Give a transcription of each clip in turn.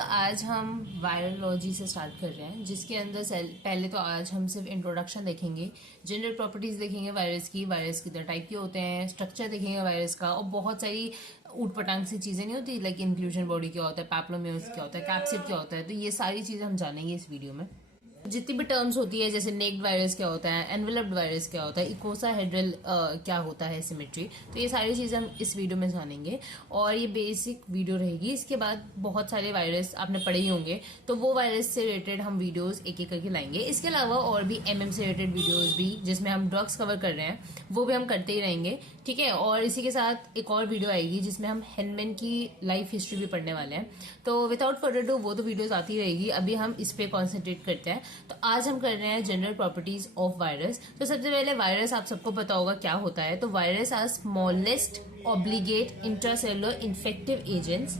तो आज हम वायरोलॉजी से स्टार्ट कर रहे हैं, जिसके अंदर पहले तो आज हम सिर्फ इंट्रोडक्शन देखेंगे, जनरल प्रॉपर्टीज देखेंगे वायरस कितने टाइप के होते हैं, स्ट्रक्चर देखेंगे वायरस का, और बहुत सारी ऊट पटांग सी चीजें नहीं होती, लाइक इंक्लूजन बॉडी क्या होता है, पैप्लोमेयर्स क्या होता है, कैप्सिड क्या होता है। तो ये सारी चीजें हम जानेंगे इस वीडियो में। जितनी भी टर्म्स होती है, जैसे नेक्ड वायरस क्या होता है, एनवेलप्ड वायरस क्या होता है, इकोसाहेड्रल क्या होता है, सिमेट्री, तो ये सारी चीजें हम इस वीडियो में जानेंगे। और ये बेसिक वीडियो रहेगी। इसके बाद बहुत सारे वायरस आपने पढ़े ही होंगे, तो वो वायरस से रिलेटेड हम वीडियोस एक एक करके लाएंगे। इसके अलावा और भी एमएम से रिलेटेड वीडियोस भी, जिसमें हम ड्रग्स कवर कर रहे हैं, वो भी हम करते ही रहेंगे, ठीक है। और इसी के साथ एक और वीडियो आएगी जिसमें हम हेनमैन की लाइफ हिस्ट्री भी पढ़ने वाले हैं। तो विदाउट फर्दर डू वो तो वीडियोस आती रहेगी, अभी हम इस पे कॉन्सेंट्रेट करते हैं। तो आज हम कर रहे हैं जनरल प्रॉपर्टीज ऑफ वायरस। तो सबसे पहले वायरस आप सबको पता होगा क्या होता है। तो virus are smallest obligate intracellular infective agents.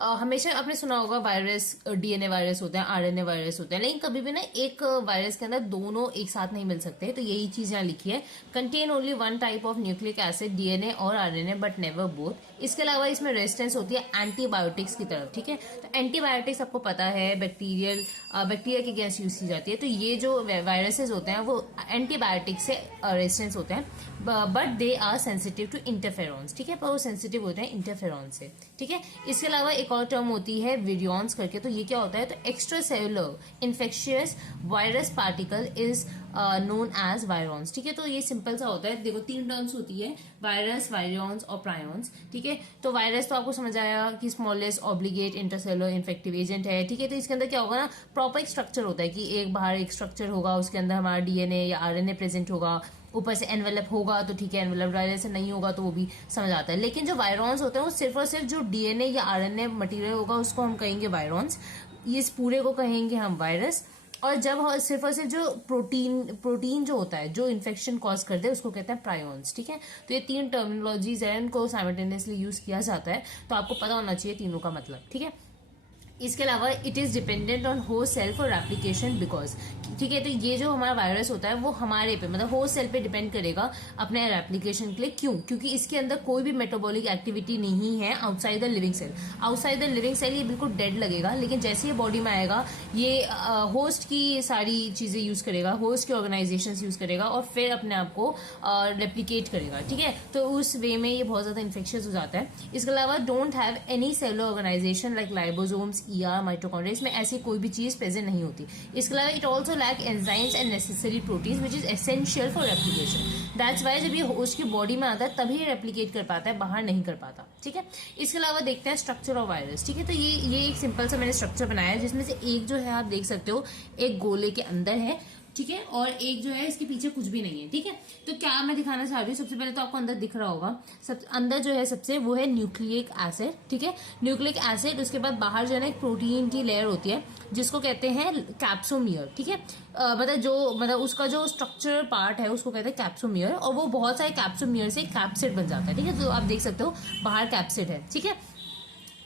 हमेशा आपने सुना होगा वायरस, डीएनए वायरस होते हैं, आरएनए वायरस होते हैं, लेकिन कभी भी ना एक वायरस के अंदर दोनों एक साथ नहीं मिल सकते। तो यही चीज यहाँ लिखी है, contain only one type of nucleic acid, DNA और आरएनए, बट नेवर बोथ। इसके अलावा इसमें रेजिस्टेंस होती है एंटीबायोटिक्स की तरफ, ठीक है। तो एंटीबायोटिक्स आपको पता है बैक्टीरिया के अगेंस्ट यूज की जाती है। तो ये जो वायरसेस होते हैं वो एंटीबायोटिक से रेजिस्टेंस होते हैं, but they are sensitive to interferons, ठीक है। पर वो सेंसिटिव होते हैं इंटरफेरॉन से, ठीक है। इसके अलावा एक और टर्म होती है विरियॉन्स करके। तो ये क्या होता है, तो extra cellular infectious virus particle is known as virions, ठीक है। तो ये सिंपल सा होता है। देखो तीन टर्म्स होती है, वायरस, वायरियॉन्स और प्रायॉन्स, ठीक है। तो वायरस तो आपको समझ आया कि smallest obligate intercellular infective agent है, ठीक है। तो इसके अंदर क्या होगा ना, प्रॉपर एक स्ट्रक्चर होता है कि एक बाहर एक स्ट्रक्चर होगा, उसके अंदर हमारा डीएनए या आरएनए प्रेजेंट होगा, ऊपर से एनवेलप होगा, तो ठीक है। एनवेलप वायरस से नहीं होगा तो वो भी समझ आता है। लेकिन जो वायरॉन्स होते हैं वो सिर्फ और सिर्फ जो डीएनए या आरएनए मटेरियल होगा उसको हम कहेंगे वायरॉन्स, इस पूरे को कहेंगे हम वायरस। और जब सिर्फ और सिर्फ जो प्रोटीन जो होता है जो इन्फेक्शन कॉज कर दे उसको कहते हैं प्रायॉन्स, ठीक है। तो ये तीन टर्मिनोलॉजीज है, इनको साइमल्टेनियसली यूज किया जाता है, तो आपको पता होना चाहिए तीनों का मतलब, ठीक है। इसके अलावा it is dependent on host cell for replication because, ठीक है। तो ये जो हमारा वायरस होता है वो हमारे पे मतलब होस्ट सेल पे डिपेंड करेगा अपने रेप्लिकेशन के लिए। क्यों? क्योंकि इसके अंदर कोई भी मेटाबॉलिक एक्टिविटी नहीं है outside the living cell. Outside the living cell ये बिल्कुल डेड लगेगा, लेकिन जैसे ये बॉडी में आएगा ये होस्ट की सारी चीजें यूज करेगा, होस्ट के ऑर्गेनाइजेशन यूज करेगा और फिर अपने आप को रेप्लिकेट करेगा, ठीक है। तो उस वे में ये बहुत ज्यादा इन्फेक्शियस हो जाता है। इसके अलावा don't have any cellular organisation like ribosomes, ER, mitochondria, इसमें ऐसी कोई भी चीज प्रेजेंट नहीं होती। इसके अलावा it also lack enzymes and necessary proteins which is essential for replication. That's why जब ये होस्ट की बॉडी में आता है तभी ये रेप्लिकेट कर पाता है, बाहर नहीं कर पाता, ठीक है। इसके अलावा देखते हैं स्ट्रक्चर ऑफ वायरस, ठीक है। तो ये एक सिंपल सा मैंने स्ट्रक्चर बनाया है, जिसमें से एक जो है आप देख सकते हो एक गोले के अंदर है, ठीक है, और एक जो है इसके पीछे कुछ भी नहीं है, ठीक है। तो क्या मैं दिखाना चाह रही हूँ, सबसे पहले तो आपको अंदर दिख रहा होगा, सब अंदर जो है सबसे वो है न्यूक्लिक एसिड, ठीक है, न्यूक्लिक एसिड। उसके बाद बाहर जो है ना एक प्रोटीन की लेयर होती है जिसको कहते हैं कैप्सोमियर, ठीक है। मतलब उसका जो स्ट्रक्चर पार्ट है उसको कहते हैं कैप्सोमियर, और वो बहुत सारे कैप्सोमियर से कैप्सिड बन जाता है, ठीक है। तो आप देख सकते हो बाहर कैप्सिड है, ठीक है।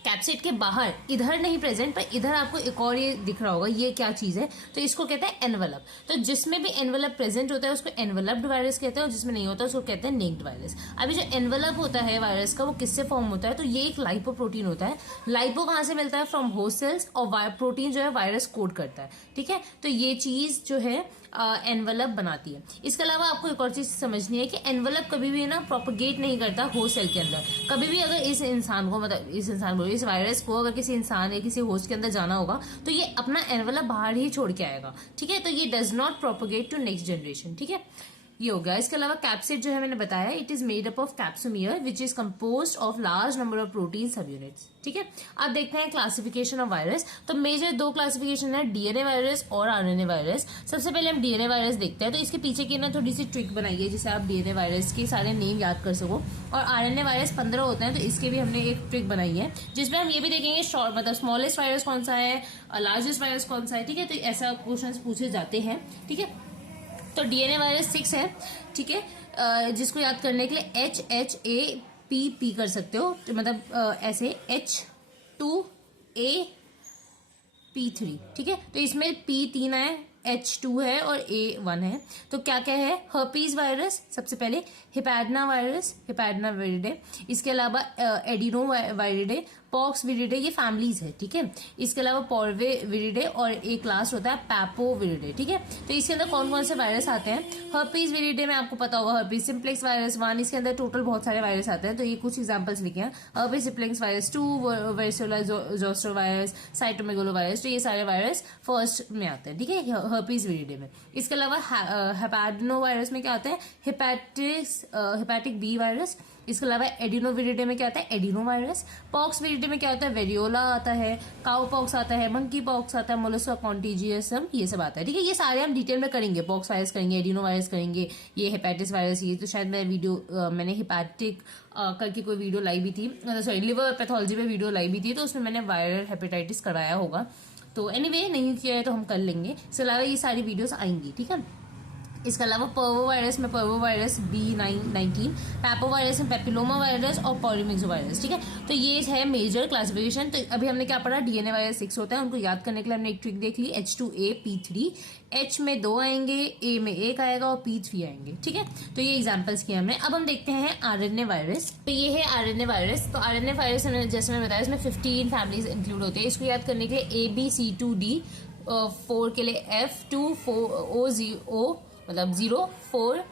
कैप्सिड के बाहर इधर नहीं प्रेजेंट, पर इधर आपको एक और ये दिख रहा होगा, ये क्या चीज है, तो इसको कहते हैं एनवेलप। तो जिसमें भी एनवेलप प्रेजेंट होता है उसको एनवेलप्ड वायरस कहते हैं, और जिसमें नहीं होता उसको कहते हैं नेक्ड वायरस। अभी जो एनवेलप होता है वायरस का वो किससे फॉर्म होता है, तो ये एक लाइपो प्रोटीन होता है। लाइपो कहां से मिलता है, फ्रॉम होस्ट सेल्स, और प्रोटीन जो है वायरस कोड करता है, ठीक है। तो ये चीज जो है एनवेलप बनाती है। इसके अलावा आपको एक और चीज समझनी है कि एनवेलप कभी भी ना प्रोपगेट नहीं करता होस्ट सेल के अंदर। कभी भी अगर इस इंसान को इस वायरस को अगर किसी इंसान या किसी होस्ट के अंदर जाना होगा तो ये अपना एनवेलप बाहर ही छोड़ के आएगा, ठीक है। तो ये does not propagate to next generation, ठीक है। ये हो गया। इसके अलावा कैप्सिड जो है मैंने बताया, it is made up of capsomere which is composed of large number of protein sub units, ठीक है। अब देखते हैं क्लासिफिकेशन ऑफ वायरस। तो मेजर दो क्लासिफिकेशन है, डीएनए वायरस और आरएनए वायरस। सबसे पहले हम डीएनए वायरस देखते हैं। तो इसके पीछे की ना थोड़ी सी ट्रिक बनाई है जिससे आप डीएनए वायरस के सारे नेम याद कर सको, और आरएनए वायरस 15 होते हैं, तो इसके भी हमने एक ट्रिक बनाई है जिसमें हम ये भी देखेंगे मतलब स्मॉलेस्ट वायरस कौन सा है, लार्जेस्ट वायरस कौन सा है, ठीक है। तो ऐसा क्वेश्चन पूछे जाते हैं, ठीक है। तो डीएनए वायरस 6 है, ठीक है, जिसको याद करने के लिए HHAPP कर सकते हो, तो मतलब ऐसे H2AP3, ठीक है। तो इसमें P 3 है, H2 है और A1 है। तो क्या क्या है, हर्पीज वायरस सबसे पहले, हिपैडना वायरस, हिपैडना वायरिडे, इसके अलावा एडिनो वायरिडे, पॉक्स विरिडे, ये फैमिलीज है, ठीक है। इसके अलावा पॉर्वे विरिडे और एक लास्ट होता है पैपो विरिडे, ठीक है। तो इसके अंदर कौन कौन से वायरस आते हैं? हर्पीज विरिडे में आपको पता होगा, हर्पीज सिम्प्लेक्स वायरस 1, इसके अंदर टोटल बहुत सारे वायरस आते हैं। तो ये कुछ एग्जांपल्स लिखे हैं, herpes simplex virus 2, varicella zoster virus, cytomegalo virus. तो ये सारे वायरस फर्स्ट में आते हैं, ठीक है, हर्पीज विरिडे में। इसके अलावा हेपेडनो वायरस में क्या आता है? Hepatic B virus. इसके अलावा एडिनोविरिडे में क्या आता है? Adeno virus. पॉक्स विरिडे में क्या होता है? वेरियोला आता है, काउ पॉक्स आता है, मंकी पॉक्स आता है, मोलस्का कॉन्टीजियसम, ये सब आता है, ठीक है। ये सारे हम डिटेल में करेंगे, पॉक्स वायरस करेंगे, एडिनो वायरस करेंगे, ये हेपेटिस वायरस। ये तो शायद मैंने हेपेटिक करके कोई वीडियो लाई भी थी, सॉरी लिवर पैथोलॉजी पे वीडियो लाई भी थी, तो उसमें मैंने वायरल हेपेटाइटिस कराया होगा। तो एनीवे नहीं किया है तो हम कर लेंगे। इसके अलावा ये सारी वीडियोस आएंगी, ठीक है। इसके अलावा पर्वो वायरस में पर्वो वायरस B19, पैपो वायरस में पेपिलोमा वायरस और पॉलीमिक्सो वायरस, ठीक है। तो ये है मेजर क्लासिफिकेशन। तो अभी हमने क्या पढ़ा? डीएनए वायरस 6 होता है, उनको याद करने के लिए हमने एक ट्रिक देख ली, H2A P3, H में 2 आएंगे, A में 1 आएगा और P3 आएंगे, ठीक है। तो ये एग्जांपल्स किए हमने। अब हम देखते हैं आरएनए वायरस। तो ये है आरएनए वायरस। तो आरएनए वायरस जैसे मैं बताया, इसमें 15 फैमिलीज इंक्लूड होती है। इसको याद करने के लिए ABCD, 4 के लिए F2, 4O, मतलब 0, 4,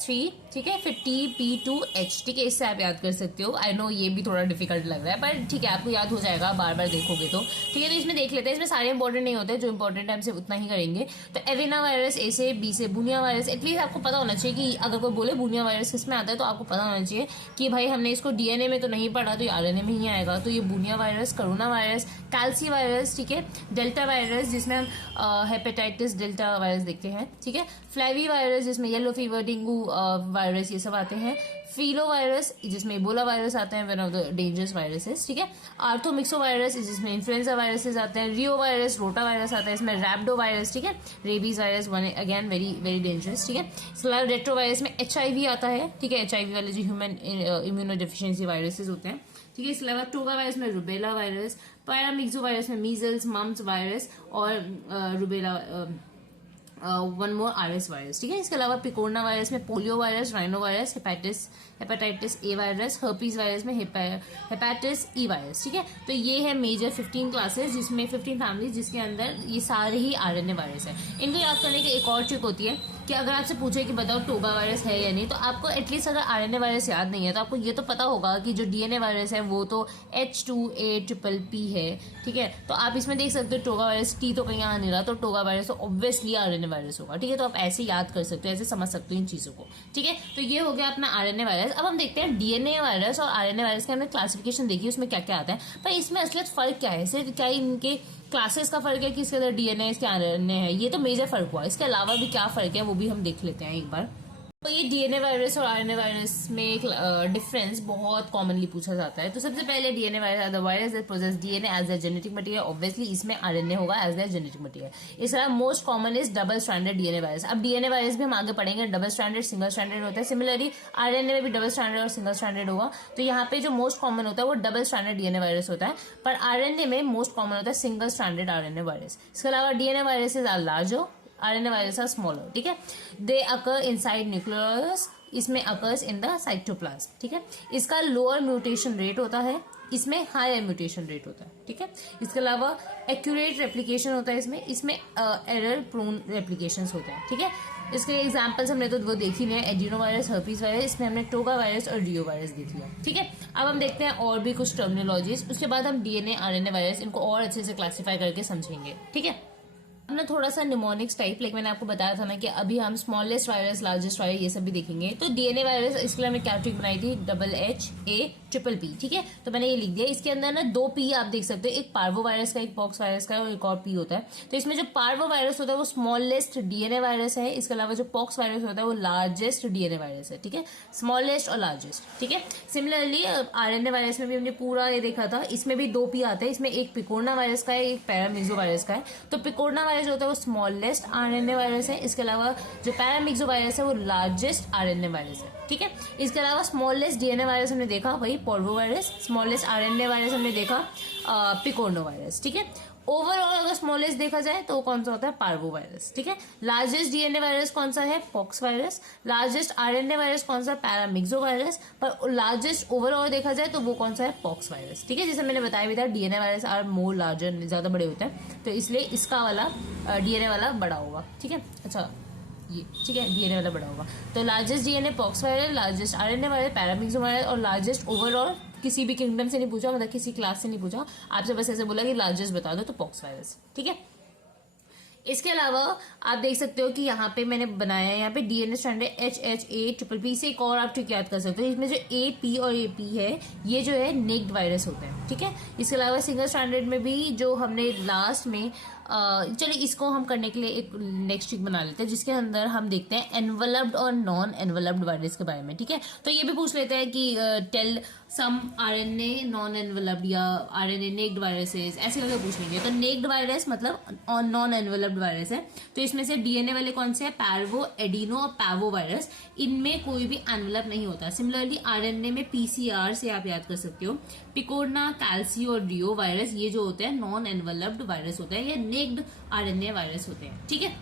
3, ठीक है, फिर TP2H, ठीक है। इससे आप याद कर सकते हो। आई नो ये भी थोड़ा डिफिकल्ट लग रहा है, पर ठीक है, आपको याद हो जाएगा बार बार देखोगे तो, ठीक है। तो इसमें देख लेते हैं, इसमें सारे इंपॉर्टेंट नहीं होते, जो इंपॉर्टेंट है हमसे उतना ही करेंगे। तो एविना वायरस A से, B से बुनिया वायरस। एटलीस्ट आपको पता होना चाहिए कि अगर कोई बोले बुनिया वायरस किसमें आता है, तो आपको पता होना चाहिए कि भाई हमने इसको डीएनए में तो नहीं पढ़ा, तो ये आरएनए में ही आएगा। तो ये बुनिया वायरस, कोरोना वायरस, कैल्सी वायरस, ठीक है, डेल्टा वायरस जिसमें हम हेपेटाइटिस डेल्टा वायरस देखते हैं, ठीक है, फ्लैवी वायरस जिसमें येलो फीवर, डेंगू वायरस, ये सब आते हैं, फीलो वायरस जिसमें इबोला वायरस आते हैं, one of the dangerous viruses, ठीक है, आर्थोमिक्सो वायरस जिसमें इन्फ्लुएंजा वायरसेस आते हैं, रियो वायरस, रोटा वायरस आता है, इसमें रैप्डो वायरस, ठीक है, rabies virus, one again very very dangerous, ठीक है। इसके अलावा रेट्रो वायरस में HIV आता है, ठीक है, HIV वाले जो ह्यूमन इम्यूनो डेफिशिएंसी वायरसेस होते हैं, ठीक है। इसके अलावा टोगा वायरस में रुबेला वायरस, पैरामिक्सो वायरस में मीजल्स, मम्स वायरस और rubella, one more RS virus, ठीक है। इसके अलावा पिकोरना वायरस में polio virus, rhino virus, hepatitis A virus, herpes virus में हेपेटिस E वायरस, ठीक है। तो ये है मेजर 15 क्लासेस, जिसमें 15 फैमिलीज, जिसके अंदर ये सारे ही आरएनए वायरस है। इनको याद करने की एक और ट्रिक होती है कि अगर आपसे पूछे कि बताओ टोगा वायरस है या नहीं, तो आपको एटलीस्ट अगर आरएनए वायरस याद नहीं है तो आपको ये तो पता होगा कि जो डीएनए वायरस है वो तो H2A+P है, ठीक है। तो आप इसमें देख सकते हो टोगा वायरस, T तो कहीं आ नहीं रहा, तो टोगा वायरस तो ऑब्वियसली आरएनए वायरस होगा, ठीक है। तो आप ऐसे याद कर सकते हो, ऐसे समझ सकते हो इन चीजों को, ठीक है। तो ये हो गया अपना आरएनए वायरस। अब हम देखते हैं डीएनए वायरस और आरएनए वायरस के हमने क्लासिफिकेशन देखी, उसमें क्या क्या आता है, पर इसमें असलियत फर्क क्या है, सिर्फ क्या इनके क्लासेस का फर्क है कि इसके अंदर डीएनए, इसके आरएनए है, ये तो मेजर फर्क हुआ। इसके अलावा भी क्या फर्क है वो भी हम देख लेते हैं एक बार। तो ये डीएनए वायरस और आरएनए वायरस में एक डिफरेंस बहुत कॉमनली पूछा जाता है। तो सबसे पहले DNA virus are the virus that possess DNA as the genetic material, obviously इसमें आरएनए होगा एज द जेनेटिक मटेरियल। इसका most common is double stranded DNA virus. अब डीएनए वायरस भी हम आगे पढ़ेंगे, डबल स्ट्रैंडेड, सिंगल स्ट्रैंडेड होता है। सिमिलरली आरएनए में भी डबल स्ट्रैंडेड और सिंगल स्ट्रैंडेड होगा। तो यहाँ पे जो मोस्ट कॉमन होता है वो डबल स्ट्रैंडेड डीएनए वायरस होता है, पर आरएनए में मोस्ट कॉमन होता है सिंगल स्ट्रैंडेड आरएनए वायरस। इसके अलावा DNA viruses are larger, RNA virus are smaller, ठीक है। दे अकर इनसाइड न्यूक्लियस, इसमें अकर्स इन द साइटोप्लाज्म, ठीक है। इसका लोअर म्यूटेशन रेट होता है, इसमें हायर म्यूटेशन रेट होता है, ठीक है। इसके अलावा एक्यूरेट रेप्लिकेशन होता है इसमें एरर प्रोन रेप्लिकेशंस होते हैं, ठीक है। इसके एग्जांपल्स हमने तो वो देख ही लिया, एडिनो वायरस, हर्पीज वायरस, इसमें हमने टोगा वायरस और रियो वायरस देख लिया, ठीक है। अब हम देखते हैं और भी कुछ टर्मिनोलॉजीज, उसके बाद हम डीएनए, आरएनए वायरस इनको और अच्छे से क्लासीफाई करके समझेंगे, ठीक है। अब ना थोड़ा सा निमोनिक्स टाइप, लाइक मैंने आपको बताया था ना कि अभी हम स्मॉलेस्ट वायरस, लार्जेस्ट वायरस, ये सब भी देखेंगे। तो डीएनए वायरस, इसके लिए हमने क्या ट्रिक बनाई थी, HA+P, ठीक है। तो मैंने ये लिख दिया। इसके अंदर ना 2 P आप देख सकते हो, एक पार्वो वायरस का, एक पॉक्स वायरस का, और एक और P होता है। तो इसमें जो पार्वो वायरस होता है वो स्मॉलेस्ट डीएनए वायरस है। इसके अलावा जो पॉक्स वायरस होता है वो लार्जेस्ट डीएनए वायरस है, ठीक है, स्मॉलेस्ट और लार्जेस्ट, ठीक है। सिमिलरली आरएनए वायरस में भी हमने पूरा ये देखा था, इसमें भी 2 P आते हैं। इसमें एक पिकोरना वायरस का है, एक पैरामिक्सो वायरस का है। तो पिकोरना वायरस जो होता है वो स्मॉलेस्ट आरएनए वायरस है। इसके अलावा जो पैरामिक्सो वायरस है वो लार्जेस्ट आरएनए वायरस है, ठीक है। इसके अलावा स्मॉलेस्ट डीएनए वायरस हमने देखा वही पोर्वो वायरस, स्मॉलेस्ट आरएनए वायरस हमने देखा पिकोरनो वायरस, ठीक है। ओवरऑल अगर स्मॉलेस्ट देखा जाए तो कौन सा होता है, पार्वो वायरस, ठीक है। लार्जेस्ट डीएनए वायरस कौन सा है, pox virus. Largest RNA virus कौन सा, पैरामिक्सो वायरस। पर लार्जेस्ट ओवरऑल देखा जाए तो वो कौन सा है, पॉक्स वायरस, ठीक है। जैसे मैंने बताया भी था, DNA virus are more larger, ज्यादा बड़े होते हैं, तो इसलिए इसका वाला डीएनए वाला बड़ा होगा, ठीक है। अच्छा ये ठीक है, डीएनए वाला बड़ा होगा। तो largest DNA pox virus, largest RNA virus paramyxo virus, और लार्जेस्ट ओवरऑल किसी भी किंगडम से नहीं पूछा, मतलब किसी क्लास से नहीं पूछा, आपसे बस ऐसे बोला कि लार्जेस्ट बता दो, तो पॉक्स वायरस, ठीक है। इसके अलावा आप देख सकते हो कि यहाँ पे मैंने बनाया है, यहाँ पे डीएनए स्ट्रैंडेड HHA-PPP से एक और आप ट्रिक याद कर सकते हो। इसमें जो AP और AP है, ये जो है नेक्ड वायरस होते हैं, ठीक है। इसके अलावा सिंगल स्ट्रैंडेड में भी जो हमने लास्ट में चलिए इसको हम करने के लिए एक नेक्स्ट ट्रिक बना लेते हैं, जिसके अंदर हम देखते हैं एनवलप्ड और नॉन एनवलप्ड वायरस के बारे में, ठीक है। तो ये भी पूछ लेते हैं कि tell some RNA non enveloped या आरएनए नेक्ड वायरसेस, ऐसे करके पूछ लेंगे। तो नेक्ड वायरस मतलब नॉन एनवलप्ड वायरस है। तो इसमें से डीएनए वाले कौन से हैं, पैरवो, एडिनो और पैवो वायरस। इनमें कोई भी एनवलप नहीं होता। सिमिलरली आरएनए में PCR से आप याद कर सकते हो, पिकोडना, कैल्सी और रियो वायरस, ये जो होते हैं नॉन एनवलप्ड वायरस होते हैं, ये नेक्ड आरएनए वायरस होते हैं, ठीक है।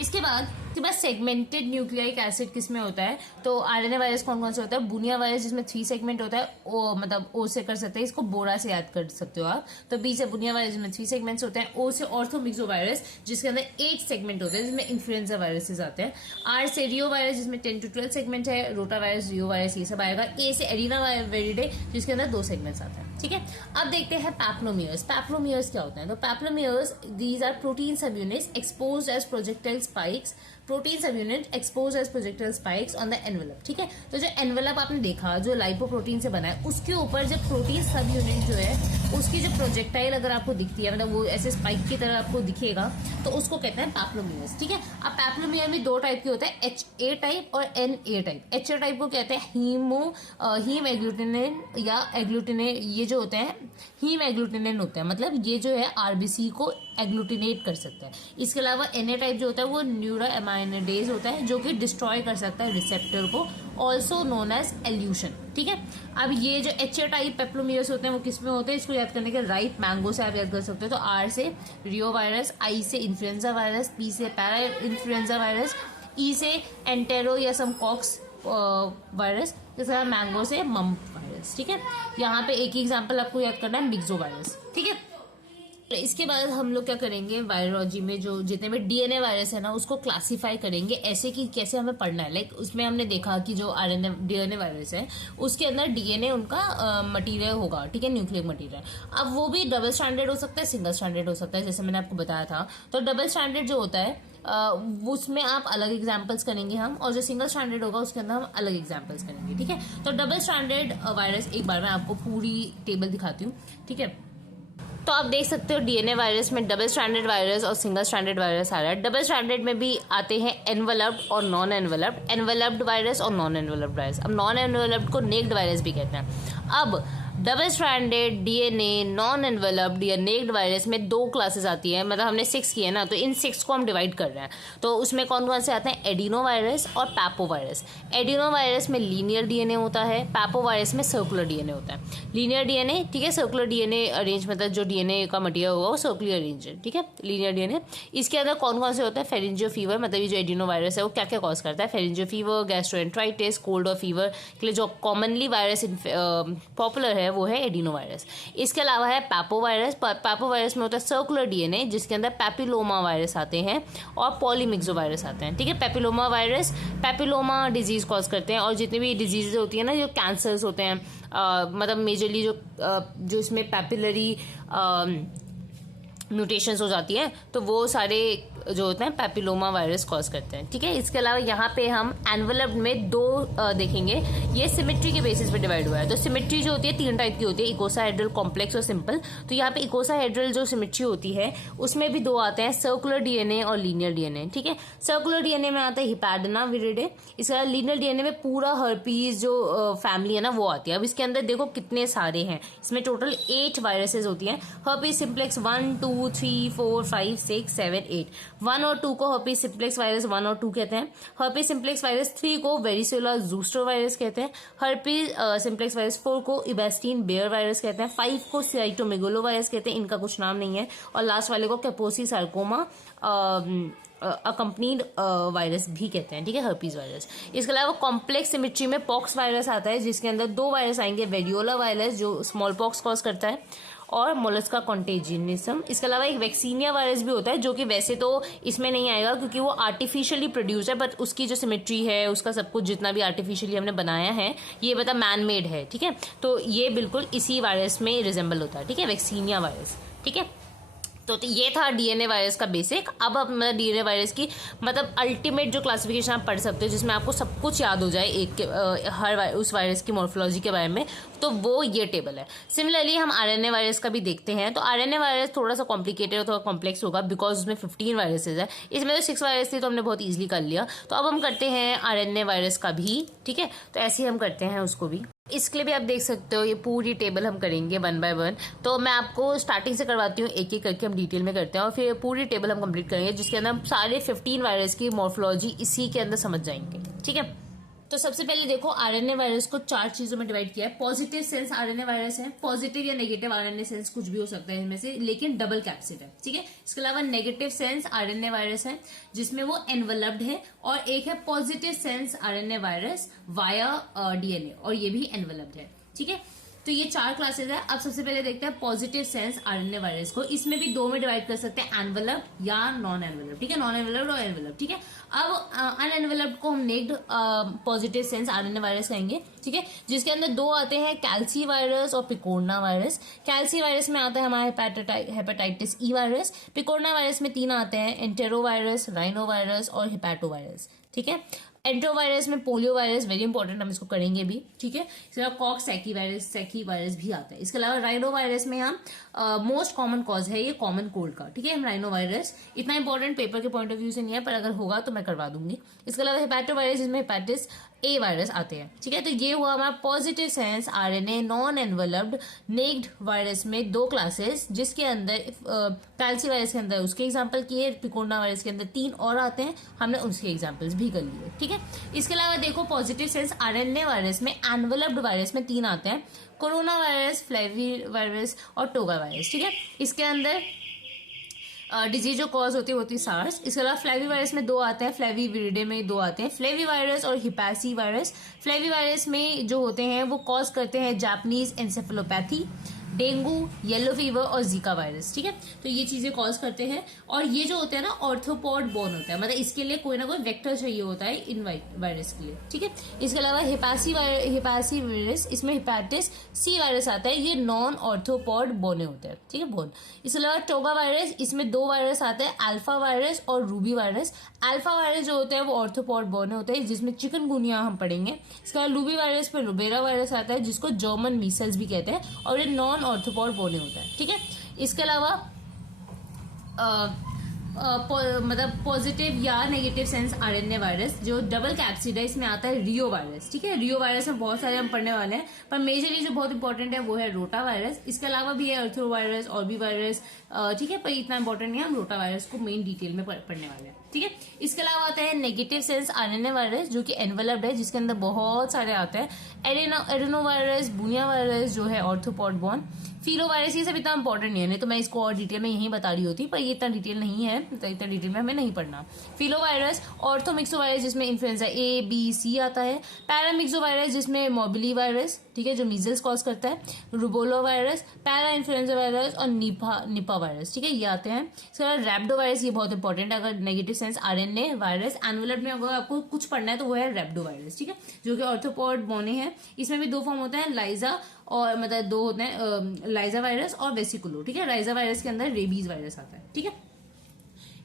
इसके बाद सेगमेंटेड न्यूक्लिक एसिड किस में होता है, तो आरएनए वायरस कौन कौन से होता है, बुनिया वायरस जिसमें 3 सेगमेंट होता है, ओ मतलब ओ से कर सकते हैं, इसको बोरा से याद कर सकते हो आप। तो बी से बुनिया वायरस जिसमें 3 सेगमेंट्स होते हैं, ओ से ऑर्थोमिक्सो वायरस जिसके अंदर 8 सेगमेंट होते हैं, जिसमें इन्फ्लुएंजा वायरसेस आते हैं। आर से रियो वायरस जिसमें 10 to 12 सेगमेंट है, रोटा वायरस, रियो वायरस, ये सब आएगा। ए से एरिना वेरिडे जिसके अंदर 2 सेगमेंट्स आते हैं, ठीक है। अब देखते हैं पैप्लोमियर्स। पैप्लोमियर्स क्या होते हैं, तो peplomers these are protein sub units exposed as projectile spikes, protein sub unit expose as projectile spikes on the envelope, ठीक है। तो जो एनवेलप आपने देखा जो लाइपोप्रोटीन से बना है, उसके ऊपर जब प्रोटीन सब यूनिट जो है उसकी जो प्रोजेक्टाइल अगर आपको दिखती है, मतलब वो ऐसे स्पाइक की तरह आपको दिखेगा, तो उसको कहते हैं पैप्लोमियर्स, ठीक है। अब पैप्लोमियर में 2 टाइप के होते हैं, HA टाइप और NA टाइप। HA टाइप को कहते हैं हीम एग्लूटिनिन या एग्लूटिनेट, ये जो होते हैं हीम एग्लूटिनिन होते हैं, मतलब ये जो है RBC को एग्लूटिनेट कर सकता है। इसके अलावा NA टाइप जो होता है वो न्यूरोएमाइनेडेज होता है, जो कि डिस्ट्रॉय कर सकता है रिसेप्टर को, ऑल्सो नोन एज एल्यूशन, ठीक है। अब ये जो HA टाइप पेप्लोमियर्स होते हैं वो किस में होते हैं, इसको याद करने के राइट मैंगो से आप याद कर सकते हो। तो R से रियो वायरस, I से इन्फ्लुएंजा वायरस, P से पैरा इन्फ्लुएंजा वायरस, E से एंटेरो या समकॉक्स वायरस, जैसे मैंगो से मम्प वायरस, ठीक है। यहाँ पे एक ही एग्जाम्पल आपको याद करना है, मिक्सो वायरस, ठीक है। इसके बाद हम लोग क्या करेंगे, वायरोलॉजी में जो जितने भी डीएनए वायरस है ना, उसको क्लासिफाई करेंगे ऐसे कि कैसे हमें पढ़ना है। लाइक उसमें हमने देखा कि जो आरएनए डीएनए वायरस है उसके अंदर डीएनए उनका मटेरियल होगा, ठीक है, न्यूक्लिक मटेरियल। अब वो भी डबल स्टैंडर्ड हो सकता है, सिंगल स्टैंडर्ड हो सकता है, जैसे मैंने आपको बताया था। तो डबल स्टैंडर्ड जो होता है उसमें आप अलग एग्जाम्पल्स करेंगे हम, और जो सिंगल स्टैंडर्ड होगा उसके अंदर हम अलग एग्जाम्पल्स करेंगे, ठीक है। तो डबल स्टैंडर्ड वायरस, एक बार मैं आपको पूरी टेबल दिखाती हूँ, ठीक है। तो आप देख सकते हो डीएनए वायरस में डबल स्टैंडर्ड वायरस और सिंगल स्टैंडर्ड वायरस आ रहा है। डबल स्टैंडर्ड में भी आते हैं एनवलप्ड और नॉन एनवलप्ड, एनवलप्ड वायरस और नॉन एनवलप्ड वायरस। अब नॉन एनवलप्ड को नेक्ड वायरस भी कहते हैं। अब double stranded DNA non enveloped या नेक्ड वायरस में 2 क्लासेस आती है, मतलब हमने 6 किए ना, तो इन 6 को हम डिवाइड कर रहे हैं। तो उसमें कौन कौन से आते हैं, एडिनो वायरस और पैपो वायरस। एडिनो वायरस में लीनियर डीएनए होता है, पैपो वायरस में सर्कुलर डीएनए होता है। लीनियर डीएनए, ठीक है, सर्कुलर डीएनए अरेंज, मतलब जो डीएनए का मटेरियल होगा वो सर्कुलर अरेंज है, ठीक है, लीनियर डीएनए। इसके अंदर कौन कौन से होता है, फेरिंजियो फीवर, मतलब ये जो एडिनो वायरस है वो क्या क्या कॉज करता है, फेरिंजियो फीवर, गैस्ट्रोएंट्राइटिस, कोल्ड और फीवर के लिए जो कॉमनली वायरस पॉपुलर है वो है एडिनो वायरस। इसके अलावा है पैपो वायरस। पैपो वायरस में होता है सर्कुलर डीएनए, जिसके अंदर पैपिलोमा वायरस आते हैं और पॉलीमिक्सो वायरस आते हैं, ठीक है। Papilloma virus papilloma disease cause करते हैं, और जितनी भी डिजीजेज होती है ना, जो कैंसर्स होते हैं, मतलब मेजरली जो इसमें पैपिलरी म्यूटेशंस हो जाती है, तो वो सारे जो होते हैं पैपिलोमा वायरस कॉज करते हैं, ठीक है। इसके अलावा यहाँ पे हम एनवलप्ड में 2 देखेंगे, ये सिमेट्री के बेसिस पे डिवाइड हुआ है। तो सिमेट्री जो होती है 3 टाइप की होती है, इकोसाहेड्रल, कॉम्प्लेक्स और सिंपल। तो यहाँ पे इकोसाहेड्रल जो सिमेट्री होती है उसमें भी 2 आते हैं, सर्कुलर डीएनए और लीनियर डीएनए, ठीक है। सर्कुलर डीएनए में आता है हिपैडना विरिडे। इसके अलावा लीनियर डीएनए में पूरा हर्पीज जो फैमिली है ना वो आती है। अब इसके अंदर देखो कितने सारे हैं, इसमें टोटल 8 वायरसेस होती हैं, हर्पीज सिंप्लेक्स 1 2 3 4 5 6 7 8। 1 और 2 को हर्पीज सिम्प्लेक्स वायरस 1 और 2 कहते हैं। हर्पीज सिम्प्लेक्स वायरस 3 को वेरिसेला ज़ूस्टर वायरस कहते हैं। हर्पीज सिम्प्लेक्स वायरस 4 को इबेस्टीन बेयर वायरस कहते हैं। 5 को साइटोमेगालो वायरस कहते हैं, इनका कुछ नाम नहीं है। और लास्ट वाले को कैपोसी सार्कोमा अकम्पनीड वायरस भी कहते हैं, ठीक है, हर्पीज वायरस। इसके अलावा कॉम्प्लेक्स सिमेट्री में पॉक्स वायरस आता है, जिसके अंदर 2 वायरस आएंगे, वेरियोला वायरस जो स्मॉल पॉक्स कॉज करता है और मोलस्का कॉन्टेजियनिज्म। इसके अलावा एक वैक्सीनिया वायरस भी होता है, जो कि वैसे तो इसमें नहीं आएगा क्योंकि वो आर्टिफिशियली प्रोड्यूस है, बट उसकी जो सिमेट्री है, उसका सब कुछ जितना भी आर्टिफिशियली हमने बनाया है, ये मतलब मैन मेड है, ठीक है। तो ये बिल्कुल इसी वायरस में रिजेंबल होता है, ठीक है, वैक्सीनिया वायरस, ठीक है। तो ये था डीएनए वायरस का बेसिक। अब मतलब डीएनए वायरस की मतलब अल्टीमेट जो क्लासिफिकेशन आप पढ़ सकते हो, जिसमें आपको सब कुछ याद हो जाए हर उस वायरस की मॉर्फोलॉजी के बारे में, तो वो ये टेबल है। सिमिलरली हम आरएनए वायरस का भी देखते हैं। तो आरएनए वायरस थोड़ा सा कॉम्प्लिकेटेड और थोड़ा कॉम्प्लेक्स होगा, बिकॉज उसमें 15 वायरसेज है। इसमें तो 6 वायरस थी, तो हमने बहुत ईजिली कर लिया। तो अब हम करते हैं आरएनए वायरस का भी, ठीक है। तो ऐसे ही हम करते हैं उसको भी। इसके लिए भी आप देख सकते हो, ये पूरी टेबल हम करेंगे 1 बाय 1। तो मैं आपको स्टार्टिंग से करवाती हूँ, एक एक करके हम डिटेल में करते हैं, और फिर पूरी टेबल हम कंप्लीट करेंगे, जिसके अंदर हम सारे 15 वायरस की मॉर्फोलॉजी इसी के अंदर समझ जाएंगे, ठीक है। तो सबसे पहले देखो, आरएनए वायरस को 4 चीजों में डिवाइड किया है। पॉजिटिव सेंस आरएनए वायरस है, पॉजिटिव या नेगेटिव आरएनए सेंस कुछ भी हो सकता है इनमें से, लेकिन डबल कैप्सिड है, ठीक है। इसके अलावा नेगेटिव सेंस आरएनए वायरस है, जिसमें वो एनवेलप्ड है, और एक है positive sense RNA virus via DNA, और ये भी एनवेलप्ड है, ठीक है। तो ये 4 क्लासेस है। अब सबसे पहले देखते हैं पॉजिटिव सेंस आरएनए वायरस को। इसमें भी 2 में डिवाइड कर सकते हैं, एनवेलप्ड या नॉन एनवेलप्ड, ठीक है, नॉन एनवेलप्ड और एनवेलप्ड, ठीक है। अब अनएनवेलप्ड को हम naked positive sense RNA virus कहेंगे, ठीक है, जिसके अंदर 2 आते हैं, कैल्सी वायरस और पिकोरना वायरस। कैल्सी वायरस में आता है हमारा हेपेटाइटिस ई वायरस। पिकोरना वायरस में 3 आते हैं, एंटेरो वायरस, राइनो वायरस और हिपैटो वायरस, ठीक है। एंट्रोवायरस में पोलियो वायरस, वेरी इंपॉर्टेंट, हम इसको करेंगे भी, ठीक है। इसके अलावा कॉक्स सैकी वायरस भी आता है। इसके अलावा राइनो वायरस में हम मोस्ट कॉमन कॉज है ये कॉमन कोल्ड का, ठीक है। हम राइनो वायरस इतना इंपॉर्टेंट पेपर के पॉइंट ऑफ व्यू से नहीं है, पर अगर होगा तो मैं करवा दूंगी। इसके अलावा हेपेटो वायरस, जिसमें हेपेटिस ए वायरस आते हैं, ठीक है। तो ये हुआ हमारा positive sense RNA non enveloped naked virus में 2 क्लासेस, जिसके अंदर कैल्सी वायरस के अंदर उसके एग्जाम्पल किए, पिकोरना वायरस के अंदर 3 और आते हैं, हमने उसके एग्जाम्पल्स भी कर लिए, ठीक है। इसके अलावा देखो, पॉजिटिव सेंस आरएनए वायरस में एनवेलप्ड वायरस में 3 आते हैं, कोरोना वायरस, फ्लेवी वायरस और टोगा वायरस, ठीक है। इसके अंदर डिजीज जो कॉज होती है सार्स। इसके अलावा फ्लेवी वायरस में 2 आते हैं, फ्लेवी विरिडे में 2 आते हैं, फ्लेवी वायरस और हिपैसी वायरस। फ्लेवी वायरस में जो होते हैं वो कॉज करते हैं Japanese encephalopathy, dengue, yellow fever और जीका वायरस, ठीक है। तो ये चीजें कॉज करते हैं, और ये जो होते हैं ना ऑर्थोपॉड बोर्न होता है, मतलब इसके लिए कोई ना कोई वेक्टर चाहिए होता है इन वायरस के लिए, ठीक है। इसके अलावा हिपैसी वायरस, इसमें हिपैटिस सी वायरस आता है, ये नॉन ऑर्थोपॉड बोने होते हैं, ठीक है, बोन। इसके अलावा टोगा वायरस, इसमें 2 वायरस आते हैं, अल्फा वायरस और रूबी वायरस। अल्फा वायरस जो होते हैं वो ऑर्थोपॉड बोने होते हैं, जिसमें चिकनगुनिया हम पढ़ेंगे। इसके अलावा रूबी वायरस पे रुबेरा वायरस आता है, जिसको जर्मन मीसल्स भी कहते हैं, और ये नॉन ऑर्थोपॉड बोने होता है, ठीक है। इसके अलावा मतलब पॉजिटिव या नेगेटिव सेंस आरएनए वायरस जो डबल कैप्सिड है, इसमें आता है रियो वायरस, ठीक है। रियो वायरस में बहुत सारे हम पढ़ने वाले हैं, पर मेजरली जो बहुत इंपॉर्टेंट है वो है रोटा वायरस। इसके अलावा भी है अर्थो वायरस और भी वायरस, ठीक है, पर इतना इंपॉर्टेंट नहीं है, हम रोटा वायरस को मेन डिटेल में पढ़ने वाले हैं, ठीक है। इसके अलावा आता है नेगेटिव सेंस आरएनए वायरस, जो कि एनवेलप्ड है, जिसके अंदर बहुत सारे आते हैं, एडेनो वायरस, बुनिया वायरस जो है ऑर्थोपॉड बॉर्न, फिलो वायरस, ये सब इतना इंपॉर्टेंट नहीं है, तो मैं इसको और डिटेल में यहीं बता रही होती, पर ये इतना डिटेल नहीं है, तो इतना डिटेल में हमें नहीं पढ़ना। फिलो वायरस, ऑर्थोमिक्सो वायरस, जिसमें इन्फ्लुएंजा ए बी सी आता है, पैरामिक्सो वायरस, जिसमें मोबिली वायरस, ठीक है, जो मीजल्स कॉज करता है, rubeola virus, para influenza virus और निपा वायरस, ठीक है, ये आते हैं। इसके अलावा रैप्डो वायरस, ये बहुत इंपॉर्टेंट है, अगर negative sense RNA virus enveloped में अगर आपको कुछ पढ़ना है तो वो है रैप्डो वायरस, ठीक है, जो कि ऑर्थोपॉड बोने हैं। इसमें भी 2 फॉर्म होते हैं, लाइजा और मतलब 2 होते हैं, लाइजा वायरस और वेसिकुलो, ठीक है। लाइजा वायरस के अंदर रेबीज वायरस आता है, ठीक है।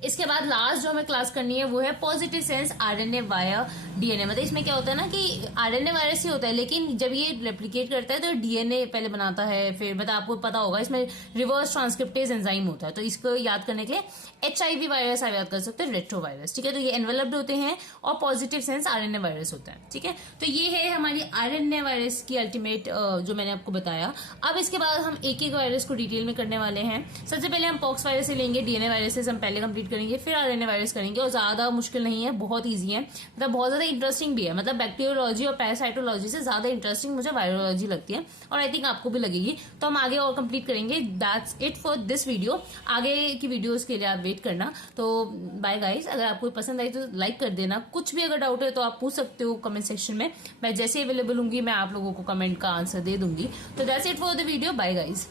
इसके बाद लास्ट जो हमें क्लास करनी है वो है positive sense RNA via DNA. मतलब इसमें क्या होता है ना कि आरएनए वायरस ही होता है, लेकिन जब ये रेप्लिकेट करता है तो डीएनए पहले बनाता है, फिर मतलब आपको पता होगा इसमें रिवर्स ट्रांसक्रिप्टेज एंजाइम होता है, तो इसको याद करने के लिए एचआईवी वायरस आप याद कर सकते हैं, रेट्रो वायरस, ठीक है। तो ये एनवेलप्ड होते हैं और पॉजिटिव सेंस आरएनए वायरस होता है, ठीक है। तो ये है हमारी आरएनए वायरस की अल्टीमेट जो मैंने आपको बताया। अब इसके बाद हम एक एक वायरस को डिटेल में करने वाले हैं। सबसे पहले हम पॉक्स वायरस से लेंगे, डीएनए वायरस हम पहले कंप्लीट कंप्लीट करेंगे, फिर आरएनए वायरस करेंगे। और ज्यादा मुश्किल नहीं है, बहुत ईजी है, मतलब बहुत ज्यादा इंटरेस्टिंग भी है। मतलब बैक्टीरियोलॉजी और पैरासाइटोलॉजी से ज्यादा इंटरेस्टिंग मुझे वायरोलॉजी लगती है, और आई थिंक आपको भी लगेगी। तो हम आगे और कंप्लीट करेंगे। That's it for this video. आगे की वीडियोस के लिए आप वेट करना। तो बाय गाइस, अगर आपको पसंद आई तो लाइक कर देना। कुछ भी अगर डाउट है तो आप पूछ सकते हो कमेंट सेक्शन में। मैं जैसे अवेलेबल होंगी मैं आप लोगों को कमेंट का आंसर दे दूंगी। तो that's it for the video. Bye guys.